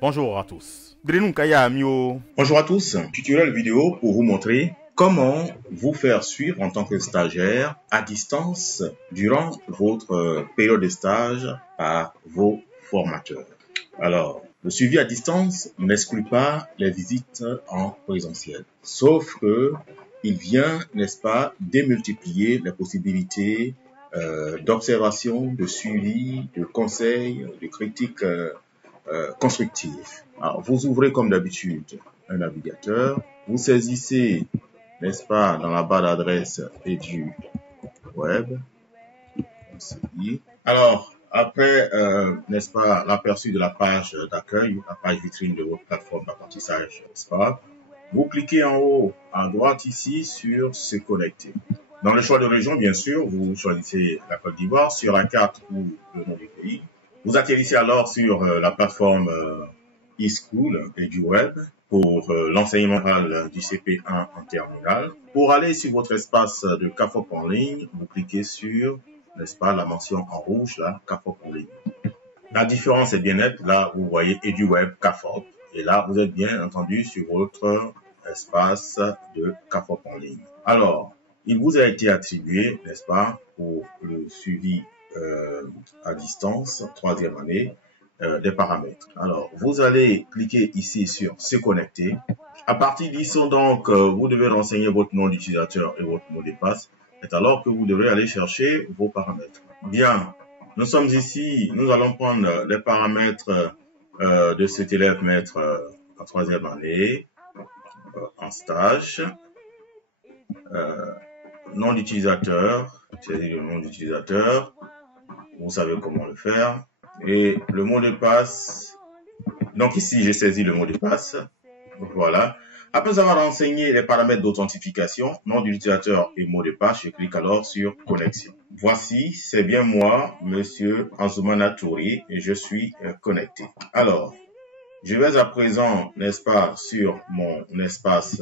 Bonjour à tous. Bonjour à tous, tutoriel vidéo pour vous montrer comment vous faire suivre en tant que stagiaire à distance durant votre période de stage par vos formateurs. Alors, le suivi à distance n'exclut pas les visites en présentiel, sauf que il vient, n'est-ce pas, démultiplier les possibilités d'observation, de suivi, de conseils, de critiques constructives. Alors, vous ouvrez comme d'habitude un navigateur, vous saisissez, n'est-ce pas, dans la barre d'adresse du web. Alors, après, n'est-ce pas, l'aperçu de la page d'accueil, la page vitrine de votre plateforme d'apprentissage, n'est-ce pas, vous cliquez en haut à droite ici sur se connecter. Dans le choix de région, bien sûr, vous choisissez la Côte d'Ivoire sur la carte ou le nom du pays. Vous atterrissez alors sur la plateforme eSchool et du web pour l'enseignement du CP1 en terminale. Pour aller sur votre espace de CAFOP en ligne, vous cliquez sur, n'est-ce pas, la mention en rouge, là, CAFOP en ligne. La différence est bien nette, là, vous voyez EduWeb CAFOP. Et là, vous êtes bien entendu sur votre espace de CAFOP en ligne. Alors, il vous a été attribué, n'est-ce pas, pour le suivi à distance, 3e année, des paramètres. Alors, vous allez cliquer ici sur se connecter. À partir d'ici, donc, vous devez renseigner votre nom d'utilisateur et votre mot de passe. C'est alors que vous devrez aller chercher vos paramètres. Bien, nous sommes ici, nous allons prendre les paramètres de cet élève maître en 3e année, en stage. Nom d'utilisateur, c'est le nom d'utilisateur, vous savez comment le faire. Et le mot de passe, donc ici j'ai saisi le mot de passe, voilà. Après avoir renseigné les paramètres d'authentification, nom d'utilisateur et mot de passe, je clique alors sur connexion. Voici, c'est bien moi, monsieur Anzoumana Touré, et je suis connecté. Alors, je vais à présent, n'est-ce pas, sur mon espace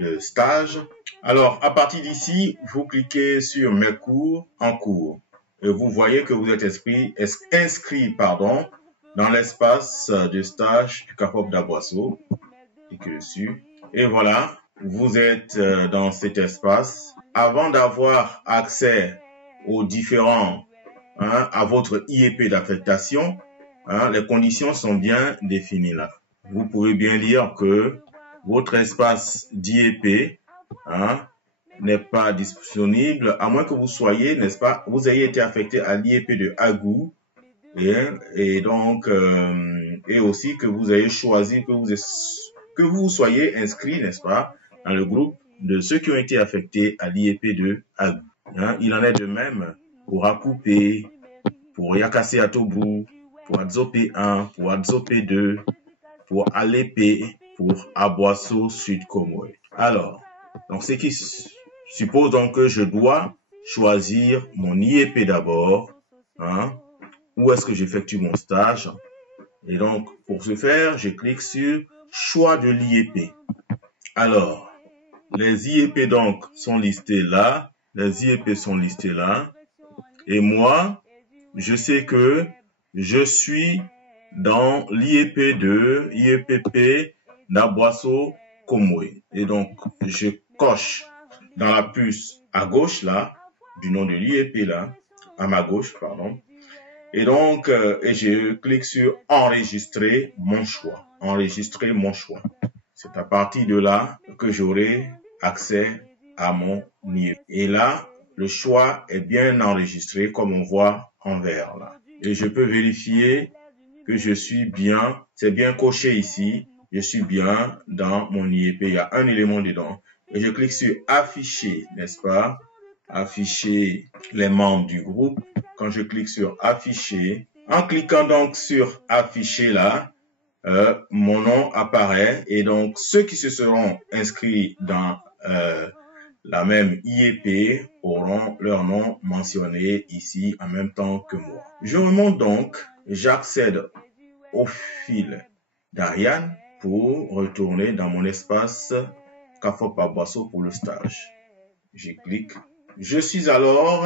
de stage. Alors, à partir d'ici, vous cliquez sur mes cours en cours. Et vous voyez que vous êtes inscrit dans l'espace de stage du CAFOP d'Aboisseau. Cliquez dessus. Et voilà, vous êtes dans cet espace. Avant d'avoir accès aux différents, à votre IEP d'affectation, les conditions sont bien définies là. Vous pouvez bien lire que votre espace d'IEP n'est pas disponible, à moins que vous soyez, n'est-ce pas, vous ayez été affecté à l'IEP de Agou, et donc, et aussi que vous ayez choisi, que vous soyez inscrit, n'est-ce pas, dans le groupe de ceux qui ont été affectés à l'IEP de Agou. Il en est de même pour Akoupe, pour Yakase Atobou, pour Adzopé 1, pour Adzopé 2, pour Alépé, pour Aboisseau Sud Comoé. Alors, donc ce qui suppose donc que je dois choisir mon IEP d'abord, où est-ce que j'effectue mon stage. Et donc, pour ce faire, je clique sur choix de l'IEP. Alors, les IEP donc sont listés là, les IEP sont listés là, et moi, je sais que je suis dans l'IEP de IEPP d'Aboisseau Comoé. Et donc, je coche dans la puce à gauche là, du nom de l'IEP là, à ma gauche, pardon. Et donc, et je clique sur enregistrer mon choix. Enregistrer mon choix. C'est à partir de là que j'aurai accès à mon IEP. Et là, le choix est bien enregistré comme on voit en vert là. Et je peux vérifier que je suis bien, c'est bien coché ici, je suis bien dans mon IEP, il y a un élément dedans. Et je clique sur afficher, n'est-ce pas? Afficher les membres du groupe. Quand je clique sur afficher, en cliquant donc sur afficher là, mon nom apparaît et donc ceux qui se seront inscrits dans la même IEP auront leur nom mentionné ici en même temps que moi. Je remonte donc, j'accède au fil d'Ariane pour retourner dans mon espace CAFOP Aboisseau pour le stage. J'y clique. Je suis alors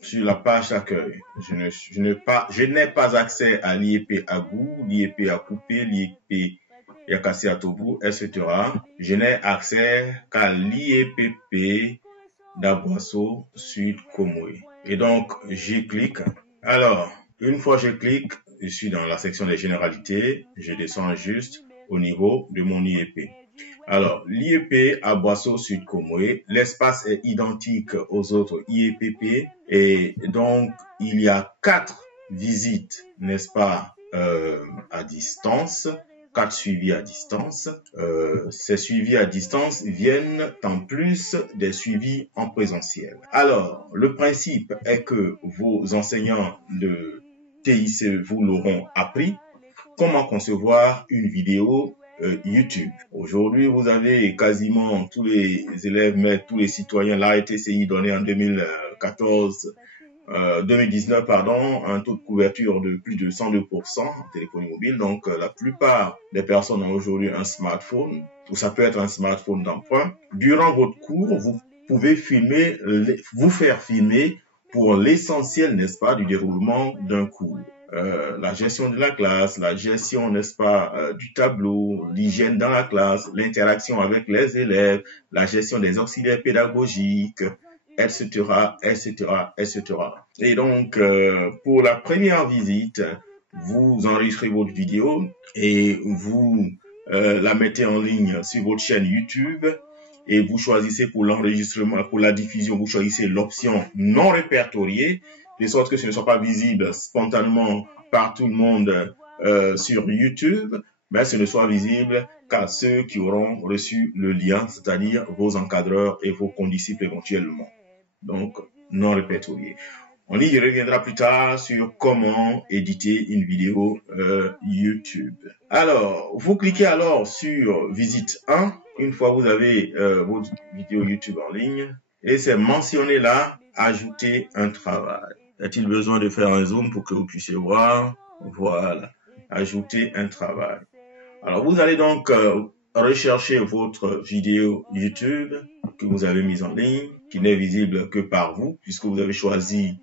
sur la page d'accueil. Je n'ai pas accès à l'IEP Agou, l'IEP Akupé, l'IEP Yakassi Atobu, etc. Je n'ai accès qu'à l'IEPP d'Aboasso Sud Komoé. Et donc, j'y clique. Alors, une fois je clique, je suis dans la section des généralités. Je descends juste au niveau de mon IEP. Alors, l'IEP Aboasso Sud Komoé, l'espace est identique aux autres IEPP et donc il y a 4 visites, n'est-ce pas, à distance, 4 suivis à distance. Ces suivis à distance viennent en plus des suivis en présentiel. Alors, le principe est que vos enseignants de TICE vous l'auront appris, comment concevoir une vidéo YouTube. Aujourd'hui, vous avez quasiment tous les élèves, mais tous les citoyens, la RTCI donnée en 2019, un taux de couverture de plus de 102% en téléphonie mobile. Donc, la plupart des personnes ont aujourd'hui un smartphone, ou ça peut être un smartphone d'emprunt. Durant votre cours, vous pouvez vous faire filmer pour l'essentiel, n'est-ce pas, du déroulement d'un cours. La gestion de la classe, la gestion, n'est-ce pas, du tableau, l'hygiène dans la classe, l'interaction avec les élèves, la gestion des auxiliaires pédagogiques, etc., etc., etc. Et donc, pour la première visite, vous enregistrez votre vidéo et vous la mettez en ligne sur votre chaîne YouTube et vous choisissez pour l'enregistrement, pour la diffusion, vous choisissez l'option non répertoriée, de sorte que ce ne soit pas visible spontanément par tout le monde sur YouTube, mais ce ne soit visible qu'à ceux qui auront reçu le lien, c'est-à-dire vos encadreurs et vos condisciples éventuellement. Donc, non répertorié. On y reviendra plus tard sur comment éditer une vidéo YouTube. Alors, vous cliquez alors sur visite 1, une fois vous avez votre vidéo YouTube en ligne, et c'est mentionné là, ajouter un travail. Y a-t-il besoin de faire un zoom pour que vous puissiez voir? Voilà, ajouter un travail. Alors, vous allez donc rechercher votre vidéo YouTube que vous avez mise en ligne, qui n'est visible que par vous, puisque vous avez choisi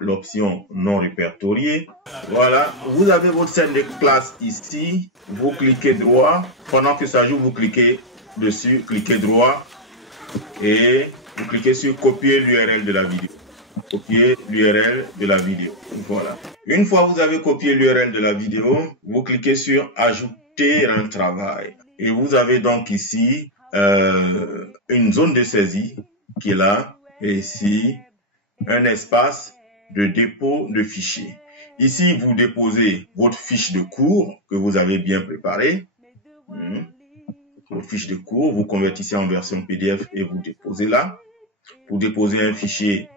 l'option non répertoriée. Voilà, vous avez votre scène de classe ici, vous cliquez droit, pendant que ça joue, vous cliquez dessus, cliquez droit, et vous cliquez sur copier l'URL de la vidéo. Copier l'URL de la vidéo. Voilà. Une fois que vous avez copié l'URL de la vidéo, vous cliquez sur ajouter un travail. Et vous avez donc ici une zone de saisie qui est là, et ici un espace de dépôt de fichiers. Ici, vous déposez votre fiche de cours que vous avez bien préparée. Votre fiche de cours, vous convertissez en version PDF et vous déposez là. Pour déposer un fichier,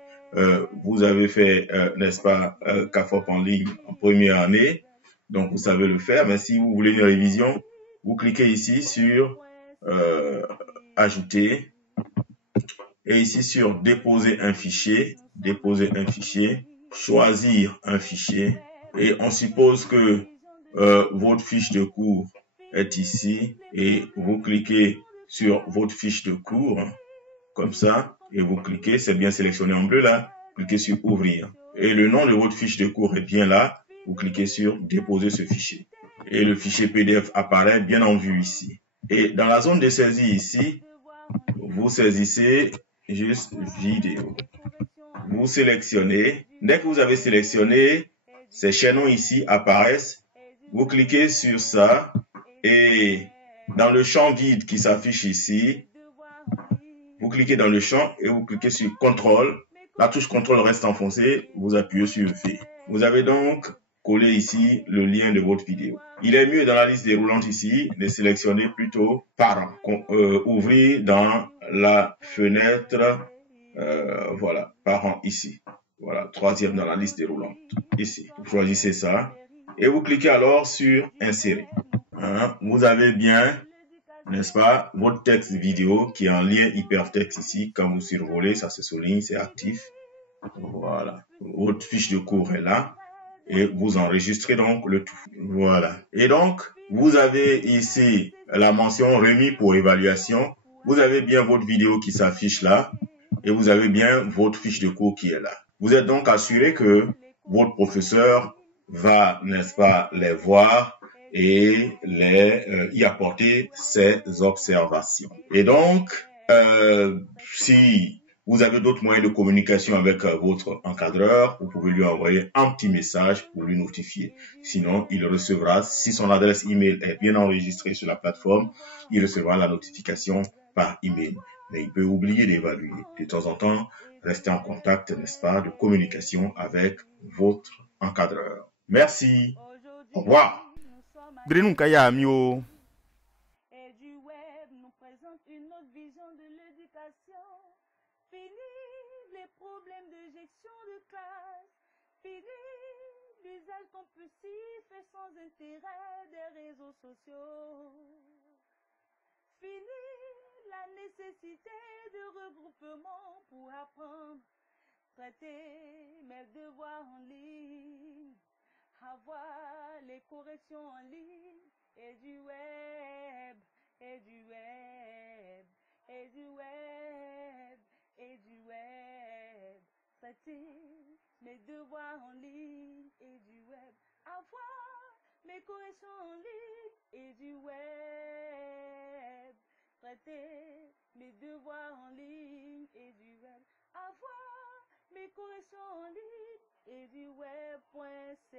vous avez fait, n'est-ce pas, CAFOP en ligne en première année. Donc, vous savez le faire. Mais si vous voulez une révision, vous cliquez ici sur ajouter. Et ici sur déposer un fichier, choisir un fichier. Et on suppose que votre fiche de cours est ici. Et vous cliquez sur votre fiche de cours, comme ça. Et vous cliquez, c'est bien sélectionné en bleu là. Cliquez sur ouvrir. Et le nom de votre fiche de cours est bien là. Vous cliquez sur déposer ce fichier. Et le fichier PDF apparaît bien en vue ici. Et dans la zone de saisie ici, vous saisissez juste vidéo. Vous sélectionnez. Dès que vous avez sélectionné, ces chaînons ici apparaissent. Vous cliquez sur ça et dans le champ vide qui s'affiche ici, vous cliquez dans le champ et vous cliquez sur CTRL. La touche CTRL reste enfoncée. Vous appuyez sur V. Vous avez donc collé ici le lien de votre vidéo. Il est mieux dans la liste déroulante ici de sélectionner plutôt parents. Ouvrir dans la fenêtre, voilà, parents ici. Voilà, troisième dans la liste déroulante ici. Vous choisissez ça et vous cliquez alors sur insérer. Vous avez bien, n'est-ce pas, votre texte vidéo qui est en lien hypertexte ici. Quand vous survolez, ça se souligne, c'est actif. Voilà, votre fiche de cours est là. Et vous enregistrez donc le tout. Voilà. Et donc, vous avez ici la mention remis pour évaluation. Vous avez bien votre vidéo qui s'affiche là. et vous avez bien votre fiche de cours qui est là. Vous êtes donc assuré que votre professeur va, n'est-ce pas, les voir et y apporter ses observations. Et donc, si vous avez d'autres moyens de communication avec votre encadreur, vous pouvez lui envoyer un petit message pour lui notifier. Sinon, il recevra, si son adresse email est bien enregistrée sur la plateforme, il recevra la notification par email. Mais il peut oublier d'évaluer. De temps en temps, restez en contact, n'est-ce pas, de communication avec votre encadreur. Merci. Au revoir. Grenou kaya mio. Et du web nous présente une autre vision de l'éducation. Fini les problèmes de gestion de classe. Fini l'usage compulsif et sans intérêt des réseaux sociaux. Fini la nécessité de regroupement pour apprendre, traiter mes devoirs en ligne, avoir les corrections en ligne et du web, et du web, et du web, et du web, traiter mes devoirs en ligne et du web, avoir mes corrections en ligne et du web, traiter mes devoirs en ligne et du web, avoir mes corrections en ligne et du web.c.